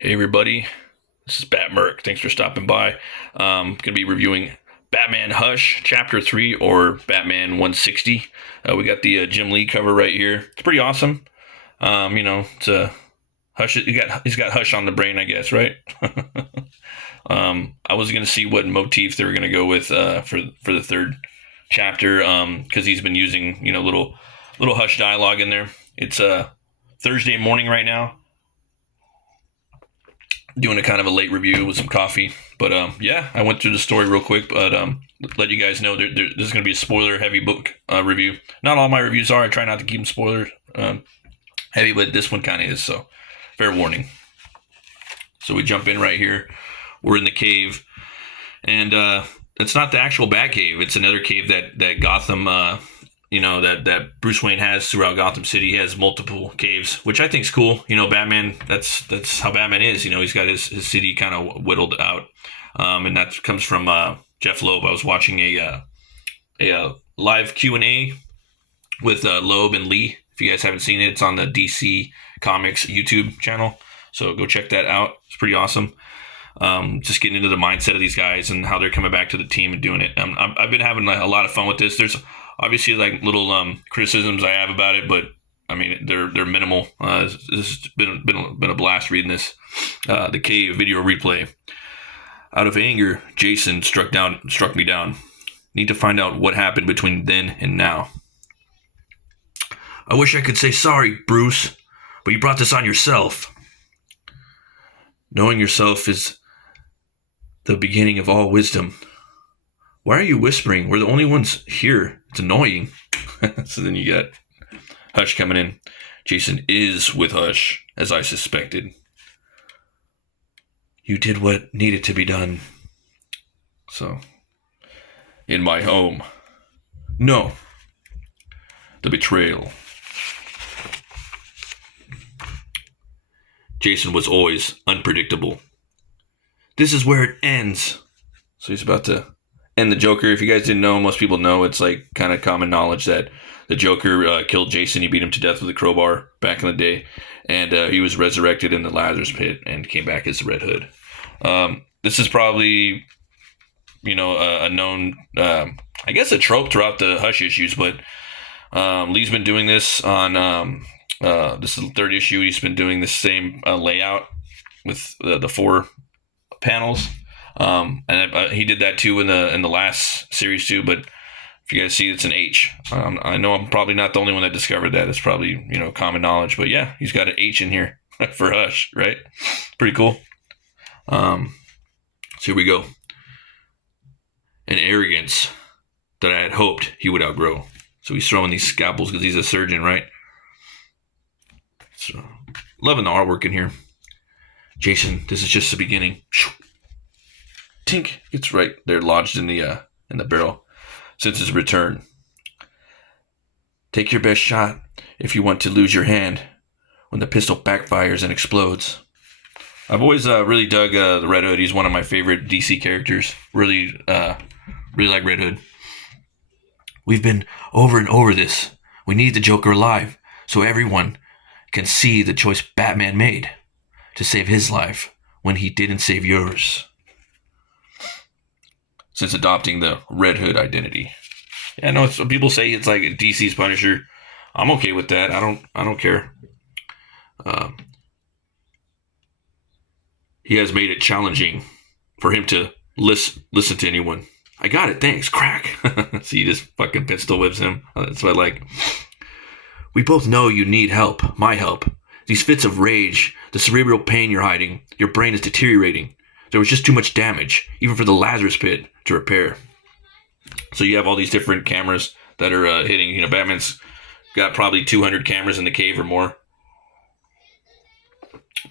Hey everybody, this is Bat Merc. Thanks for stopping by. Gonna be reviewing Batman Hush Chapter 3 or Batman 160. We got the Jim Lee cover right here. It's pretty awesome. It's a Hush. He's got Hush on the brain, I guess, right? I was gonna see what motif they were gonna go with for the third chapter because he's been using little Hush dialogue in there. It's Thursday morning right now, doing a kind of a late review with some coffee. But yeah, I went through the story real quick, but let you guys know this is going to be a spoiler heavy book review. Not all my reviews are. I try not to keep them spoiler heavy, but this one kind of is. So fair warning. So we jump in right here. We're in the cave, and it's not the actual Batcave. It's another cave that Gotham. That Bruce Wayne has throughout Gotham City. He has multiple caves, which I think is cool. Batman. That's how Batman is. He's got his city kind of whittled out, and that comes from Jeff Loeb. I was watching a live Q&A with Loeb and Lee. If you guys haven't seen it, it's on the DC Comics YouTube channel. So go check that out. It's pretty awesome. Just getting into the mindset of these guys and how they're coming back to the team and doing it. I've been having a lot of fun with this. There's obviously like little criticisms I have about it, but I mean they're minimal. This has been a blast reading this. The cave video replay. Out of anger, Jason struck me down. Need to find out what happened between then and now. I wish I could say sorry, Bruce, but you brought this on yourself. Knowing yourself is the beginning of all wisdom. Why are you whispering? We're the only ones here. It's annoying. So then you got Hush coming in. Jason is with Hush, as I suspected. You did what needed to be done. So, in my home. No. The betrayal. Jason was always unpredictable. This is where it ends. So he's about to end the Joker. If you guys didn't know, most people know, it's like kind of common knowledge that the Joker killed Jason. He beat him to death with a crowbar back in the day. And he was resurrected in the Lazarus pit and came back as the Red Hood. This is probably, a known, I guess a trope throughout the Hush issues, but Lee's been doing this on, this is the third issue. He's been doing the same layout with the four panels. And he did that too in the last series too. But if you guys see, it's an H. I know I'm probably not the only one that discovered that. It's probably common knowledge. But yeah, he's got an H in here for Hush, right? Pretty cool. So here we go. An arrogance that I had hoped he would outgrow. So he's throwing these scalpels because he's a surgeon, right? So loving the artwork in here. Jason, this is just the beginning. Tink, it's right there lodged in the barrel since his return. Take your best shot if you want to lose your hand when the pistol backfires and explodes. I've always really dug the Red Hood. He's one of my favorite DC characters. Really like Red Hood. We've been over and over this. We need the Joker alive so everyone can see the choice Batman made to save his life when he didn't save yours. Since adopting the Red Hood identity. Yeah, I know people say it's like DC's Punisher. I'm okay with that. I don't care. He has made it challenging for him to listen to anyone. I got it, thanks, crack. See, he just fucking pistol whips him. That's what I like. We both know you need help, my help. These fits of rage, the cerebral pain you're hiding, your brain is deteriorating. There was just too much damage, even for the Lazarus pit, to repair. So you have all these different cameras that are hitting. Batman's got probably 200 cameras in the cave or more.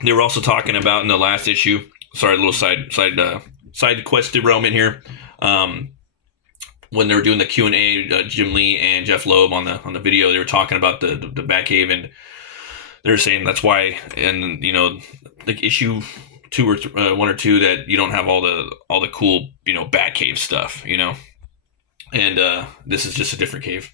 They were also talking about in the last issue. Sorry, a little side quest derailment here. When they were doing the Q&A, Jim Lee and Jeff Loeb on the video, they were talking about the Batcave, and they were saying that's why, and the issue 2 or 1 or 2, that you don't have all the cool Batcave stuff, and this is just a different cave.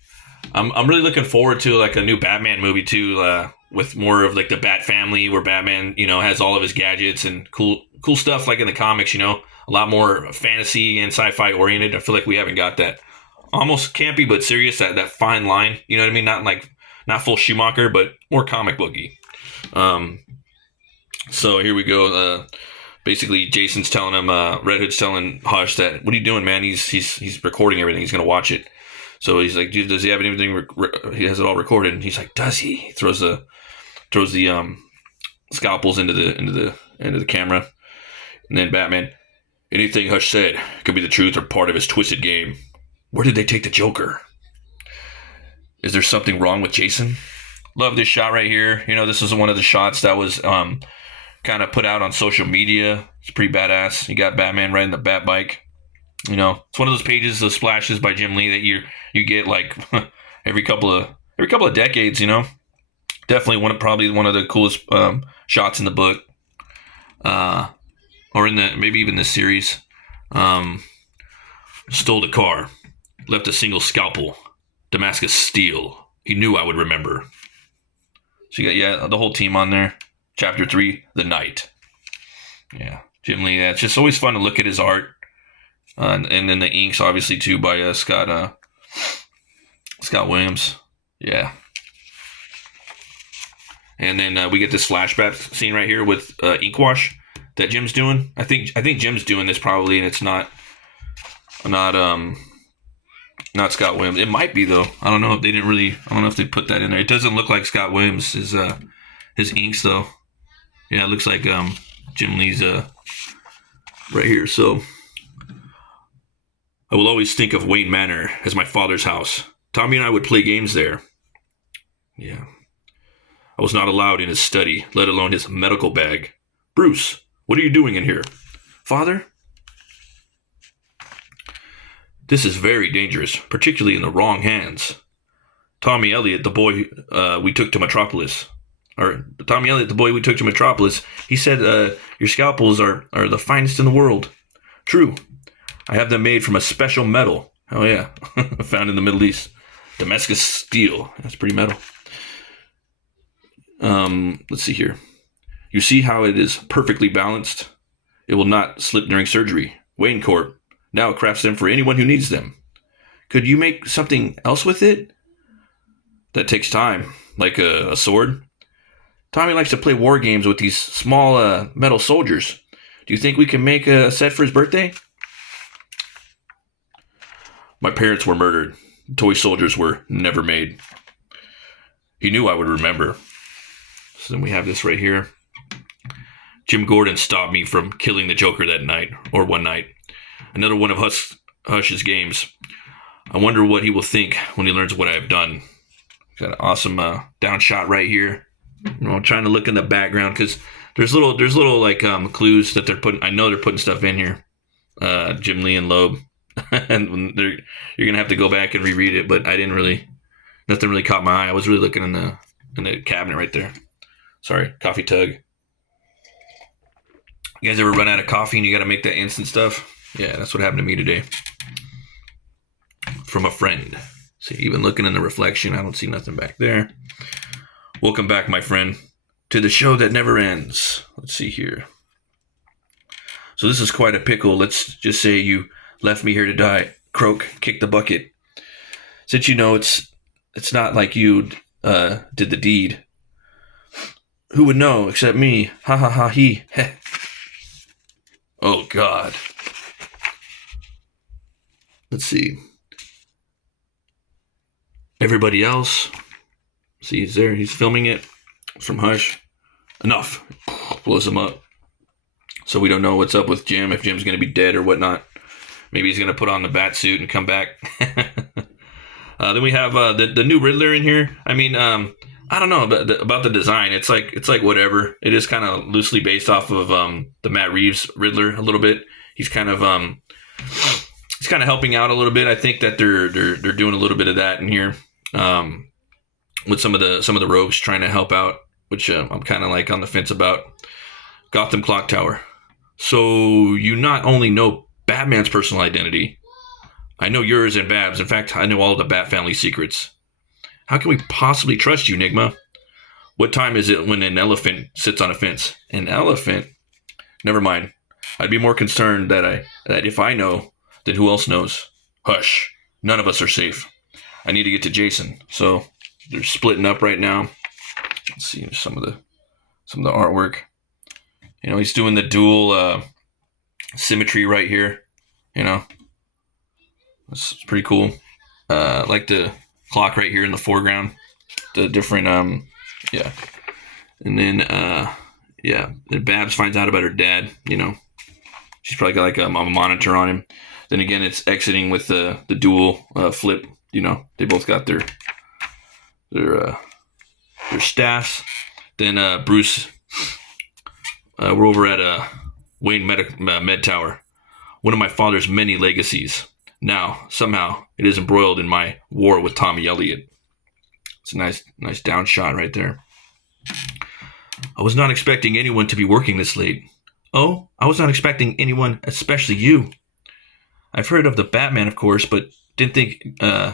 I'm really looking forward to like a new Batman movie too. with more of like the Bat family, where Batman, has all of his gadgets and cool stuff like in the comics. A lot more fantasy and sci-fi oriented. I feel like we haven't got that. Almost campy but serious. That fine line. You know what I mean? Not full Schumacher, but more comic booky. So here we go. Basically, Jason's telling him, Red Hood's telling Hush that, what are you doing, man? He's recording everything. He's gonna watch it. So he's like, dude, does he have anything? He has it all recorded. And he's like, does he? He throws the scalpels into the camera. And then Batman, anything Hush said could be the truth or part of his twisted game. Where did they take the Joker? Is there something wrong with Jason? Love this shot right here. This is one of the shots that was kind of put out on social media. It's pretty badass. You got Batman riding the Bat bike. It's one of those pages, those splashes by Jim Lee that you get like every couple of decades. Definitely probably one of the coolest shots in the book, or in maybe even this series. Stole the car, left a single scalpel, Damascus steel. He knew I would remember. So you got the whole team on there. Chapter 3, The Night. Yeah, Jim Lee. Yeah, it's just always fun to look at his art. And then the inks, obviously, too, by Scott Williams. Yeah. And then we get this flashback scene right here with ink wash that Jim's doing. I think Jim's doing this probably, and it's not Scott Williams. It might be, though. I don't know if they put that in there. It doesn't look like Scott Williams' his inks, though. Yeah, it looks like Jim Lee's right here. So I will always think of Wayne Manor as my father's house. Tommy and I would play games there. Yeah. I was not allowed in his study, let alone his medical bag. Bruce, what are you doing in here? Father? This is very dangerous, particularly in the wrong hands. Tommy Elliot, the boy we took to Metropolis, he said your scalpels are the finest in the world. True. I have them made from a special metal. Oh, yeah. Found in the Middle East. Damascus steel. That's pretty metal. Let's see here. You see how it is perfectly balanced? It will not slip during surgery. Wayne Corp now crafts them for anyone who needs them. Could you make something else with it? That takes time. Like a sword? Tommy likes to play war games with these small metal soldiers. Do you think we can make a set for his birthday? My parents were murdered. Toy soldiers were never made. He knew I would remember. So then we have this right here. Jim Gordon stopped me from killing the Joker that night, or one night. Another one of Hush's games. I wonder what he will think when he learns what I have done. Got an awesome down shot right here. Trying to look in the background because there's little like clues that they're putting. I know they're putting stuff in here. Jim Lee and Loeb, and you're gonna have to go back and reread it. But nothing really caught my eye. I was really looking in the cabinet right there. Sorry, coffee tug. You guys ever run out of coffee and you got to make that instant stuff? Yeah, that's what happened to me today. From a friend. See, even looking in the reflection, I don't see nothing back there. Welcome back, my friend, to the show that never ends. Let's see here. So this is quite a pickle. Let's just say you left me here to die. Croak, kick the bucket. Since you know it's not like you did the deed. Who would know except me? Ha ha ha he. Heh. Oh, God. Let's see. Everybody else. See, he's there. He's filming it from Hush. Enough. Blows him up. So we don't know what's up with Jim, if Jim's going to be dead or whatnot. Maybe he's going to put on the bat suit and come back. Then we have the new Riddler in here. I mean, I don't know about the design. It's like whatever. It is kind of loosely based off of the Matt Reeves Riddler a little bit. He's kind of helping out a little bit. I think that they're doing a little bit of that in here, with some of the rogues trying to help out, which I'm kind of like on the fence about. Gotham Clock Tower. So you not only know Batman's personal identity, I know yours and Babs. In fact, I know all the Bat family secrets. How can we possibly trust you, Nigma? What time is it when an elephant sits on a fence? An elephant? Never mind. I'd be more concerned that if I know, then who else knows? Hush. None of us are safe. I need to get to Jason. So they're splitting up right now. Let's see some of the artwork. You know, he's doing the dual symmetry right here. You know, it's pretty cool. Like the clock right here in the foreground. The different yeah. And then then Babs finds out about her dad. You know, she's probably got like a monitor on him. Then again, it's exiting with the dual flip. You know, they both got their staffs. Then Bruce, we're over at Wayne Med Tower, one of my father's many legacies. Now, somehow, it is embroiled in my war with Tommy Elliott. It's a nice down shot right there. I was not expecting anyone to be working this late. Oh, I was not expecting anyone, especially you. I've heard of the Batman, of course, but didn't think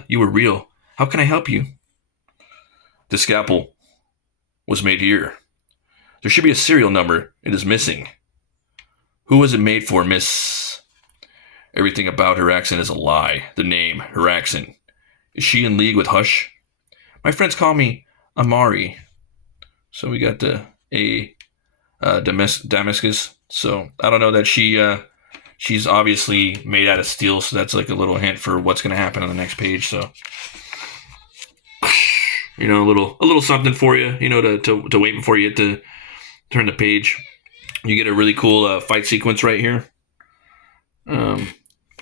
you were real. How can I help you? The scalpel was made here. There should be a serial number. It is missing. Who was it made for, Miss? Everything about her accent is a lie. The name, her accent. Is she in league with Hush? My friends call me Amari. So we got the Damascus. So I don't know that she's obviously made out of steel. So that's like a little hint for what's going to happen on the next page. So, you know, a little something for you, you know, to wait before you get to turn the page. You get a really cool fight sequence right here.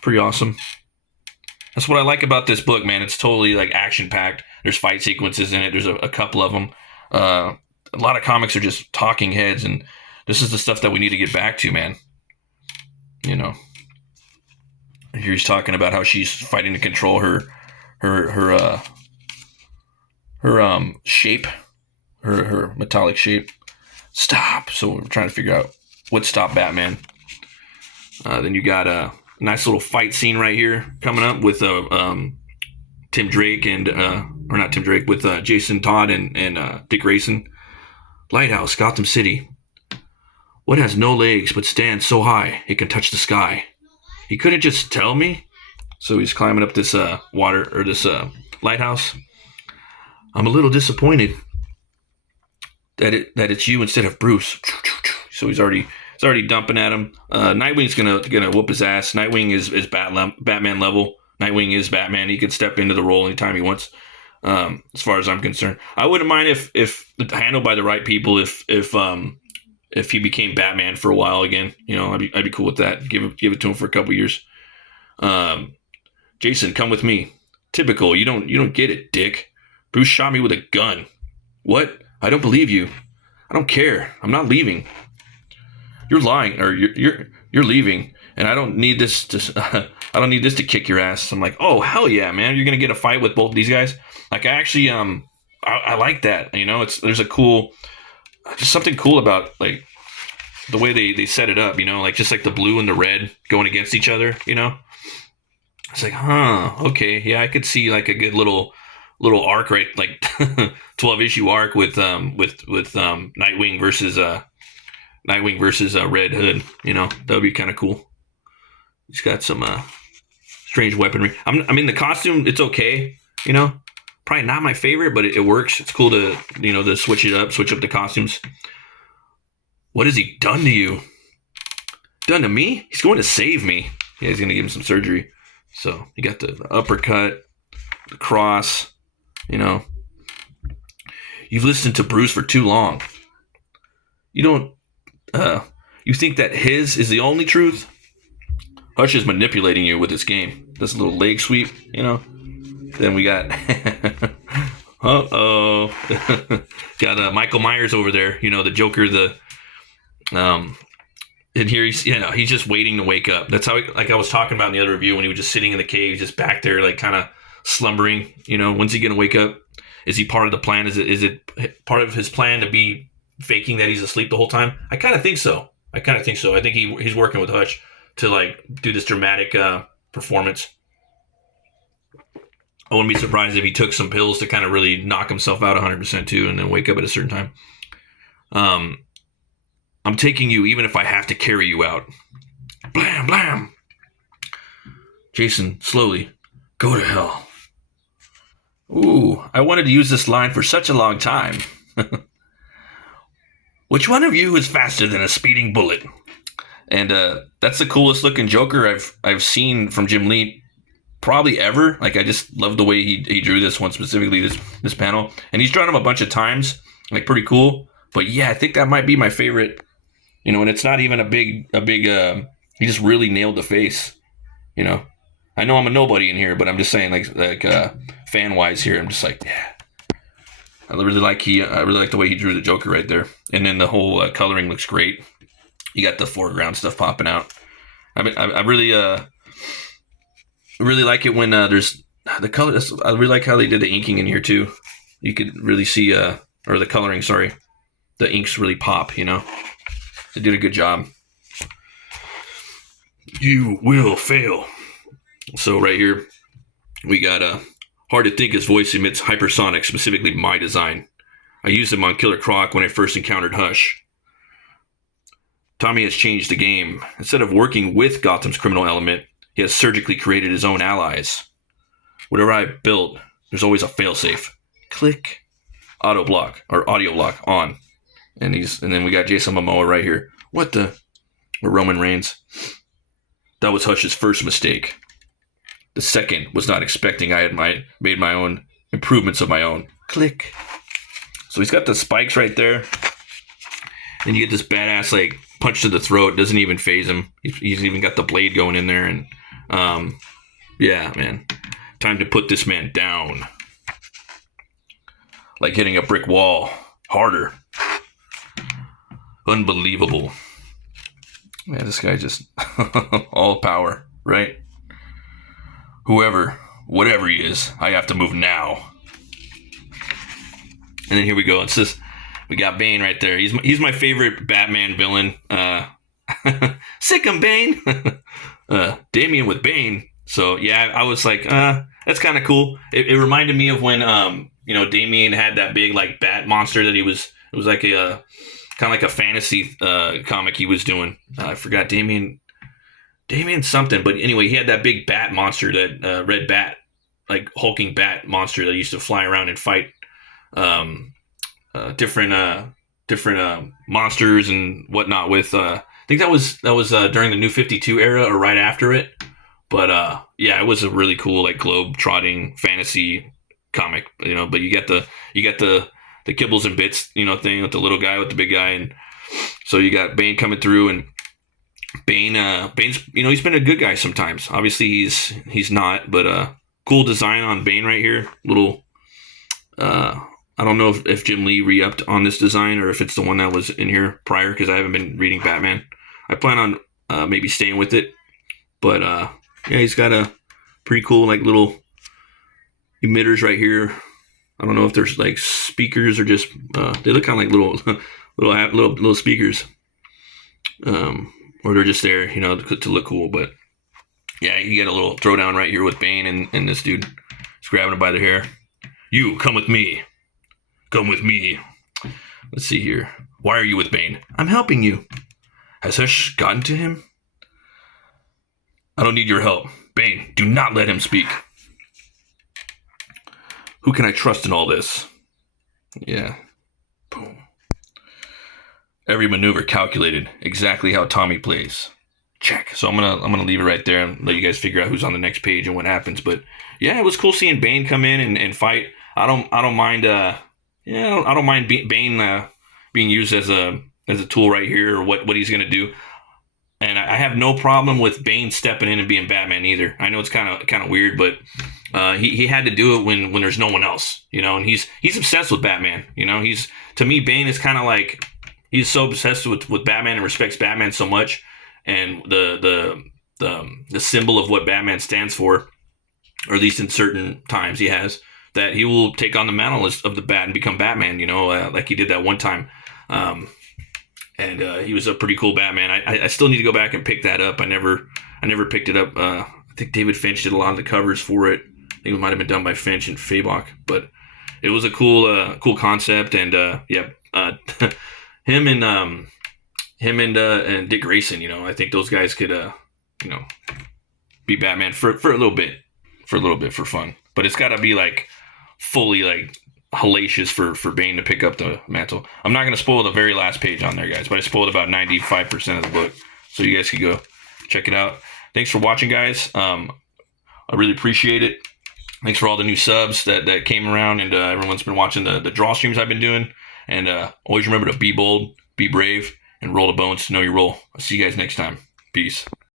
Pretty awesome. That's what I like about this book, man. It's totally like action packed. There's fight sequences in it. There's a couple of them. A lot of comics are just talking heads, and this is the stuff that we need to get back to, man. You know, here he's talking about how she's fighting to control her shape, her metallic shape. Stop. So we're trying to figure out what stopped Batman. Then you got a nice little fight scene right here coming up with Tim Drake and or not Tim Drake, with Jason Todd and Dick Grayson. Lighthouse, Gotham City. What has no legs but stands so high it can touch the sky? He couldn't just tell me. So he's climbing up this lighthouse. I'm a little disappointed that it's you instead of Bruce. So he's already dumping at him. Nightwing's gonna whoop his ass. Nightwing is Batman level. Nightwing is Batman. He could step into the role anytime he wants. As far as I'm concerned, I wouldn't mind if handled by the right people. If he became Batman for a while again, you know, I'd be cool with that. Give it to him for a couple years. Jason, come with me. Typical. You don't get it, Dick. Bruce shot me with a gun. What? I don't believe you. I don't care. I'm not leaving. You're lying, or you're leaving, and I don't need this to. I don't need this to kick your ass. I'm like, oh hell yeah, man! You're gonna get a fight with both these guys. Like I actually I like that. You know, there's a cool, just something cool about like the way they set it up. You know, like just like the blue and the red going against each other. You know, it's like, huh, okay, yeah, I could see like a good little arc, right? Like 12 issue arc with Nightwing versus Red Hood. You know, that would be kind of cool. He's got some strange weaponry. I mean, the costume, it's okay. You know, probably not my favorite, but it works. It's cool to to switch up the costumes. What has he done to you? Done to me? He's going to save me. Yeah, he's going to give him some surgery. So you got the uppercut, the cross. You know, you've listened to Bruce for too long. You don't. You think that his is the only truth? Hush is manipulating you with this game. This little leg sweep, you know. Then we got, got Michael Myers over there. You know, the Joker. And here he's just waiting to wake up. That's how, like I was talking about in the other review, when he was just sitting in the cave, just back there, like kind of slumbering. You know, when's he gonna wake up? Is he part of the plan? Is it part of his plan to be faking that he's asleep the whole time? I kind of think so. I think he's working with Hutch to like do this dramatic performance. I wouldn't be surprised if he took some pills to kind of really knock himself out 100% too, and then wake up at a certain time. Um, I'm taking you even if I have to carry you out. Blam, blam. Jason, slowly. Go to hell. Ooh, I wanted to use this line for such a long time. Which one of you is faster than a speeding bullet? And that's the coolest looking Joker I've seen from Jim Lee probably ever. Like, I just love the way he drew this one, specifically this panel. And he's drawn them a bunch of times, like, pretty cool. But yeah, I think that might be my favorite. You know, and it's not even a big. He just really nailed the face. You know, I know I'm a nobody in here, but I'm just saying, like fan wise here, I'm just like, yeah. I really like the way he drew the Joker right there, and then the whole coloring looks great. You got the foreground stuff popping out. I really like it when there's the color. I really like how they did the inking in here too. You could really see or the coloring. Sorry, the inks really pop. You know, they did a good job. You will fail. So right here, we got hard to think his voice emits hypersonic, specifically my design. I used them on Killer Croc when I first encountered Hush. Tommy has changed the game. Instead of working with Gotham's criminal element, he has surgically created his own allies. Whatever I built, there's always a failsafe. Click. Auto block, or audio block, on. And then we got Jason Momoa right here. What the? Or Roman Reigns. That was Hush's first mistake. The second was not expecting I had made my own improvements of my own. Click. So he's got the spikes right there. And you get this badass, like, punch to the throat. Doesn't even phase him. He's even got the blade going in there. And, yeah, man. Time to put this man down. Like hitting a brick wall. Harder. Unbelievable. Man, this guy just all power, right? Whatever he is, I have to move now. And then here we go. It's just, we got Bane right there. He's my favorite Batman villain. Sick him, Bane. Damian with Bane. So yeah, I was like, that's kind of cool. It reminded me of when Damian had that big like bat monster that it was like a kind of like a fantasy comic he was doing. I forgot Damian something, but anyway, he had that big bat monster, that red bat, like hulking bat monster that used to fly around and fight different monsters and whatnot. With I think that was during the New 52 era or right after it. But yeah, it was a really cool like globe trotting fantasy comic, you know. But you get the kibbles and bits, you know, thing with the little guy with the big guy, and so you got Bane coming through. And Bane's, you know, he's been a good guy sometimes. Obviously, he's not, but cool design on Bane right here. Little, I don't know if Jim Lee re-upped on this design or if it's the one that was in here prior, because I haven't been reading Batman. I plan on maybe staying with it, but yeah, he's got a pretty cool like little emitters right here. I don't know if there's like speakers or just they look kind of like little speakers. Or they're just there, you know, to look cool. But yeah, you get a little throwdown right here with Bane and this dude. He's grabbing him by the hair. You, come with me. Come with me. Let's see here. Why are you with Bane? I'm helping you. Has Hush gotten to him? I don't need your help. Bane, do not let him speak. Who can I trust in all this? Yeah. Boom. Every maneuver calculated, exactly how Tommy plays. Check. So I'm gonna leave it right there and let you guys figure out who's on the next page and what happens. But yeah, it was cool seeing Bane come in and fight. I don't mind. I don't mind Bane being used as a tool right here, or what he's gonna do. And I have no problem with Bane stepping in and being Batman either. I know it's kind of weird, but he had to do it when there's no one else, you know. And he's obsessed with Batman, you know. To me, Bane is kind of like, he's so obsessed with Batman and respects Batman so much, and the symbol of what Batman stands for, or at least in certain times he has, that he will take on the mantle of the Bat and become Batman, you know, like he did that one time. And he was a pretty cool Batman. I still need to go back and pick that up. I never picked it up. I think David Finch did a lot of the covers for it. I think it might have been done by Finch and Fabok, but it was a cool concept. And him and Dick Grayson, I think those guys could be Batman for a little bit, for fun. But it's got to be like fully like hellacious for Bane to pick up the mantle. I'm not gonna spoil the very last page on there, guys, but I spoiled about 95% of the book, so you guys can go check it out. Thanks for watching, guys. I really appreciate it. Thanks for all the new subs that came around, and everyone's been watching the draw streams I've been doing. And always remember to be bold, be brave, and roll the bones to know your role. I'll see you guys next time. Peace.